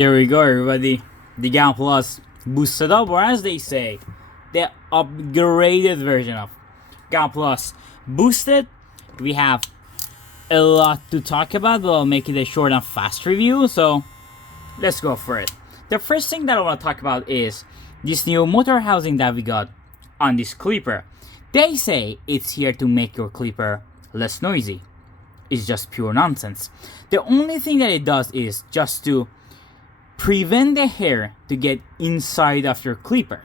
There we go, everybody. The GAN Plus boosted up, or as they say, the upgraded version of GAN Plus boosted. We have a lot to talk about, but I'll make it a short and fast review, so let's go for it. The first thing that I want to talk about is this new motor housing that we got on this clipper. They say it's here to make your clipper less noisy. It's just pure nonsense. The only thing that it does is just to prevent the hair to get inside of your clipper.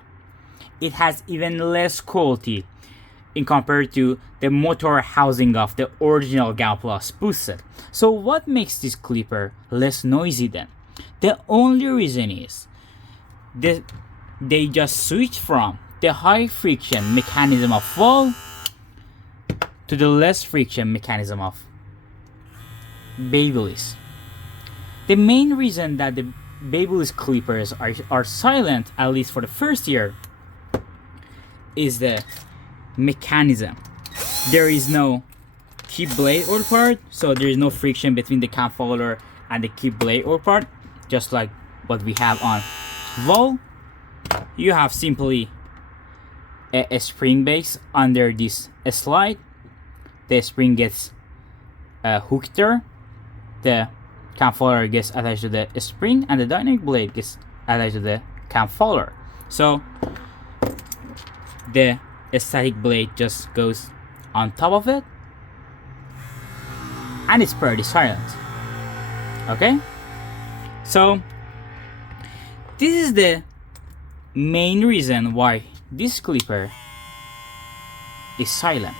It has even less quality in compared to the motor housing of the original GAN Plus boosted. So what makes this clipper less noisy then? The only reason is they just switched from the high friction mechanism of Vol to the less friction mechanism of Babyliss. The main reason that the Babyliss clippers are silent, at least for the first year, is the mechanism. There is no keep blade or part, so there is no friction between the cam follower and the keep blade or part, just like what we have on Vol. You have simply a spring base under this slide. The spring gets hooked there. The cam follower gets attached to the spring, and the dynamic blade gets attached to the cam follower. So the static blade just goes on top of it, and it's pretty silent. Okay, so this is the main reason why this clipper is silent.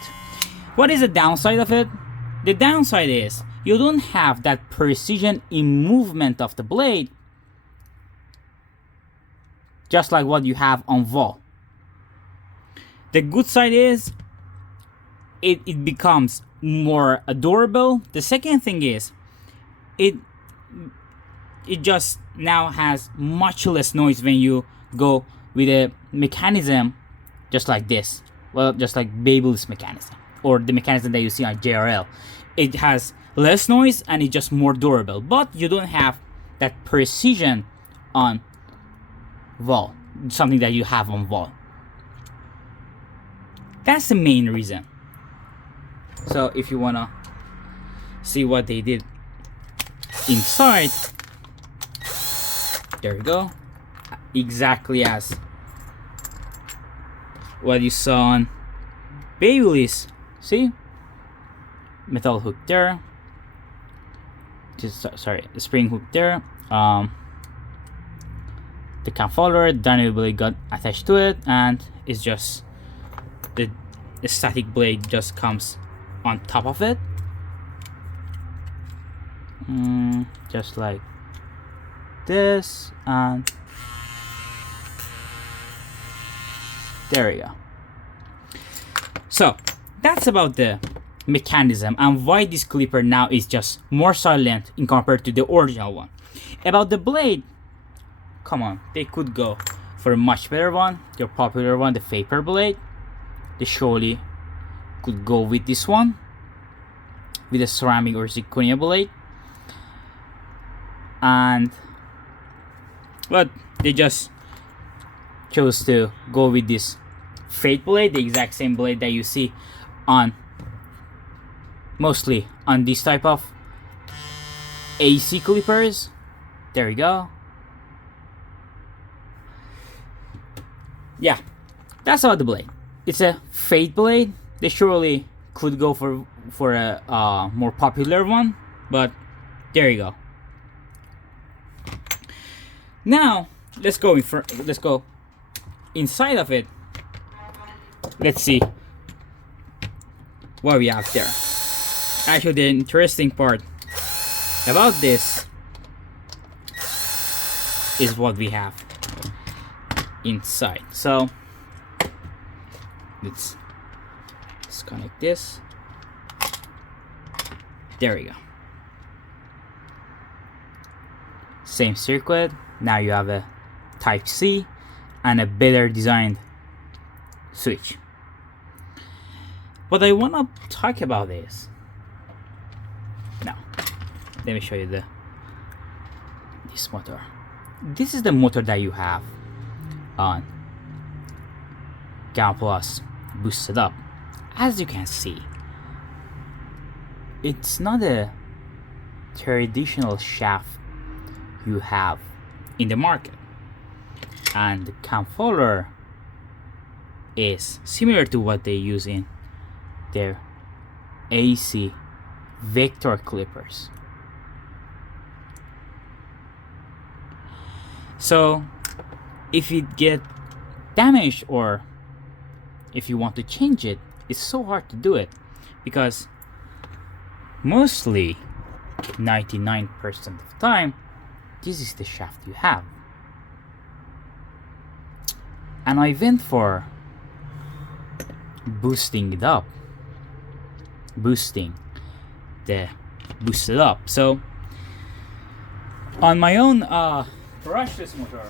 What is the downside of it? The downside is you don't have that precision in movement of the blade, just like what you have on Vol. The good side is it becomes more adorable. The second thing is it just now has much less noise when you go with a mechanism just like this. Well, just like Babyliss mechanism, or the mechanism that you see on JRL. It has less noise and it's just more durable, but you don't have that precision on Vol, something that you have on Vol. That's the main reason. So if you wanna see what they did inside, there you go. Exactly as what you saw on Babyliss. See? Metal hook there. Sorry, the spring hook there. The cam follower, dynamic blade got attached to it, and it's just the static blade just comes on top of it, just like this, and there we go. So that's about the mechanism and why this clipper now is just more silent in compared to the original one. About the blade, come on, they could go for a much better one. Their popular one, the Vapor blade, they surely could go with this one, with a ceramic or zirconia blade, but they just chose to go with this Fate blade, the exact same blade that you see on mostly on this type of AC clippers. There we go. Yeah, that's about the blade. It's a Fate blade. They surely could go for a more popular one, but there you go. Now let's go inside of it. Let's see what we have there. Actually, the interesting part about this is what we have inside. So let's disconnect this. There we go. Same circuit. Now you have a Type C and a better designed switch. What I want to talk about is, now let me show you this motor. this is the motor that you have on Gamma Plus boosted up. As you can see, it's not a traditional shaft you have in the market, and the cam follower is similar to what they use in their AC Victor clippers. So if it get damaged, or if you want to change it, it's so hard to do it, because mostly 99% of the time this is the shaft you have. And I went for boosting it up, boosted up. So on my own brushless motor,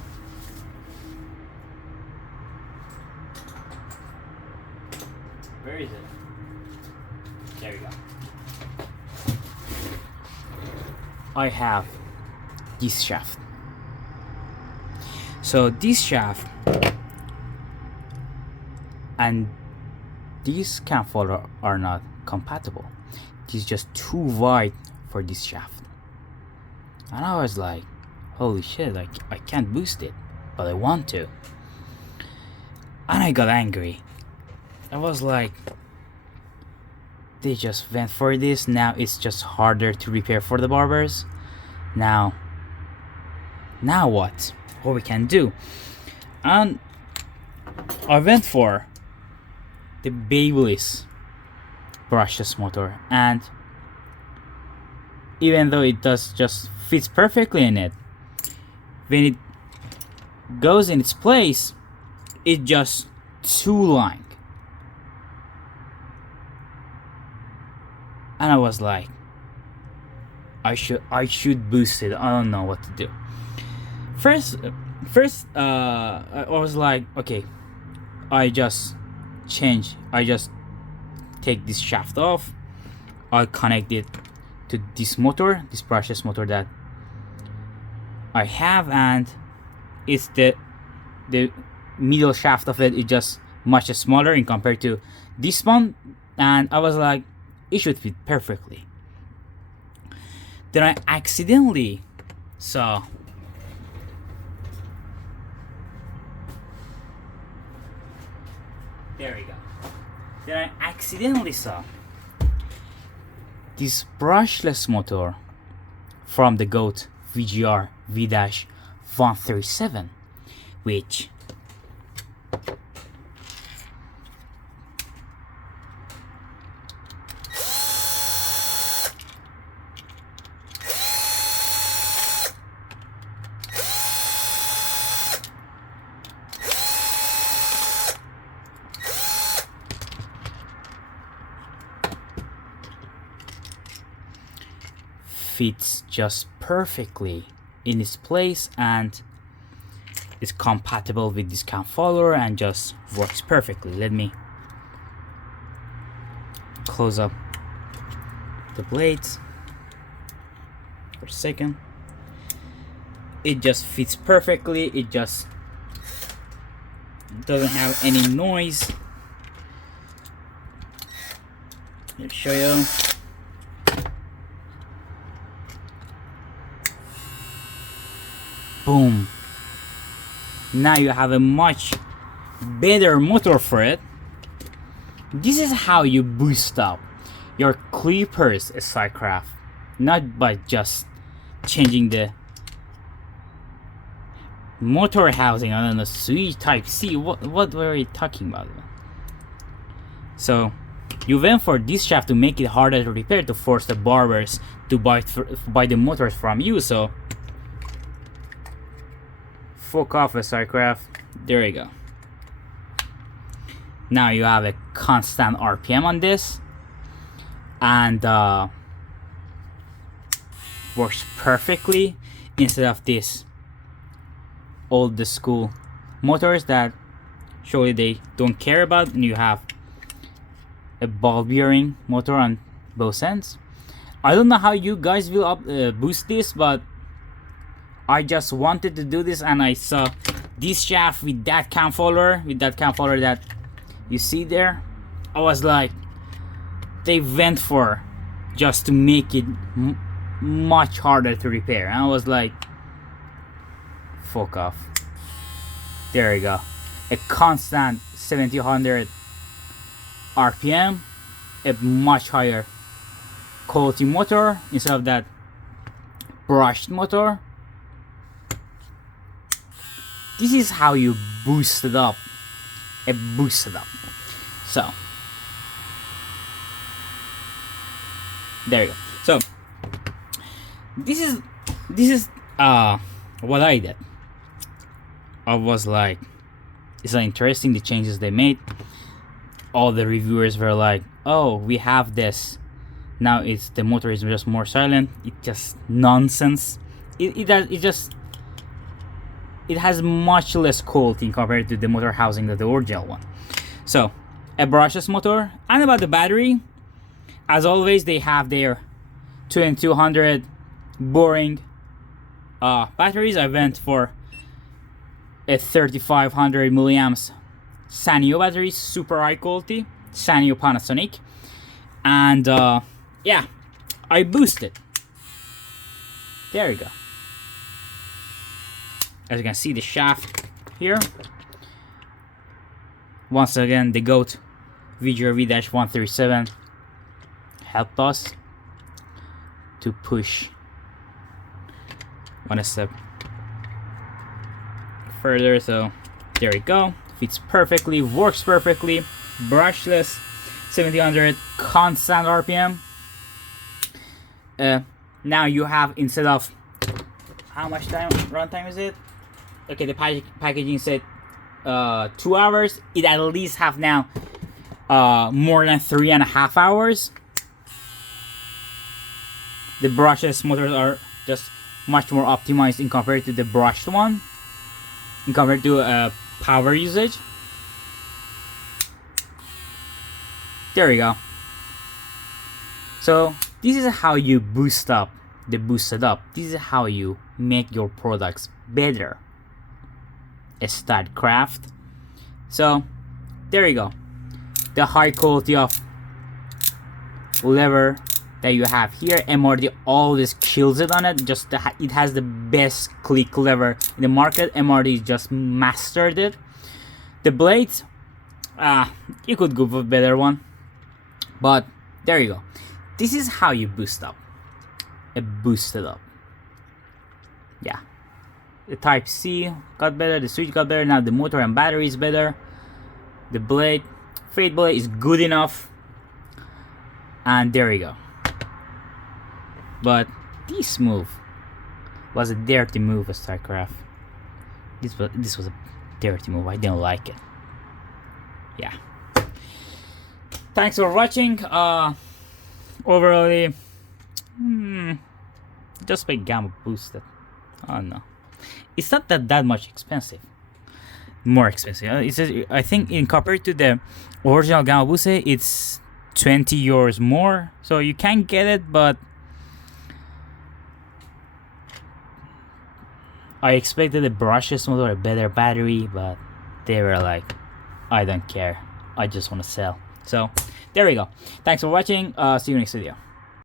where is it? There we go. I have this shaft. So this shaft and this cam follower are not compatible. This is just too wide for this shaft. And I was like, holy shit, like I can't boost it, but I want to. And I got angry. I was like, they just went for this. Now it's just harder to repair for the barbers. Now what we can do? And I went for the Babyliss brushless motor, and even though it does just fits perfectly in it, when it goes in its place, it just too long. And I was like, I should boost it. I don't know what to do. First, I was like, okay, I just take this shaft off. I'll connect it to this motor, this brushless motor that I have, and it's the middle shaft of it is just much smaller in compared to this one. And I was like, it should fit perfectly. Then I accidentally saw this brushless motor from the GOAT VGR V-137, which fits just perfectly in its place and is compatible with this cam follower and just works perfectly. Let me close up the blades for a second. It just fits perfectly. It just doesn't have any noise. Let me show you. Boom. Now you have a much better motor for it. This is how you boost up your clippers SiCraft, not by just changing the motor housing. I don't know, switch type C. What were you talking about? So you went for this shaft to make it harder to repair, to force the barbers to buy the motors from you. So fuck off, SiCraft. There you go. Now you have a constant RPM on this, and works perfectly instead of this old school motors that surely they don't care about, and you have a ball bearing motor on both ends. I don't know how you guys will boost this, but I just wanted to do this, and I saw this shaft with that cam follower, that you see there. I was like, they went for just to make it much harder to repair, and I was like, fuck off. There you go, a constant 1700 RPM, a much higher quality motor instead of that brushed motor. This is how you boost it up. So there you go. So this is what I did. I was like, it's interesting, the changes they made. All the reviewers were like, oh, we have this now, it's the motor is just more silent. It's just nonsense. It has much less quality compared to the motor housing of the original one. So a brushless motor. And about the battery, as always, they have their 2200 boring batteries. I went for a 3500 milliamps Sanyo battery, super high quality, Sanyo Panasonic. And yeah, I boosted. There you go. As you can see, the shaft here. Once again, the GOAT VGR-V-137 helped us to push one step further. So there you go. Fits perfectly, works perfectly. Brushless, 1700 constant RPM. Now you have, instead of how much time runtime is it? Okay, the packaging said 2 hours. It at least have now more than 3.5 hours. The brushless motors are just much more optimized in compared to the brushed one, in compared to power usage. There you go. So this is how you boost up the boosted up. This is how you make your products better. A StatCraft. So there you go. The high quality of lever that you have here, MRD always kills it on it. Just it has the best click lever in the market. MRD just mastered it. The blades, you could go for a better one, but there you go. This is how you boost up. A boosted up. Yeah. The Type C got better, the switch got better, now the motor and battery is better. The blade, fade blade is good enough. And there you go. But this move was a dirty move of StatCraft. This was a dirty move. I didn't like it. Yeah. Thanks for watching. Overall, just by Gamma boosted. Oh no, it's not that much expensive. More expensive. It's just, I think in compared to the original Gamma boosted, it's 20 euros more. So you can get it, but I expected the brushless motor, a better battery, but they were like, I don't care. I just want to sell. So there we go. Thanks for watching. See you next video.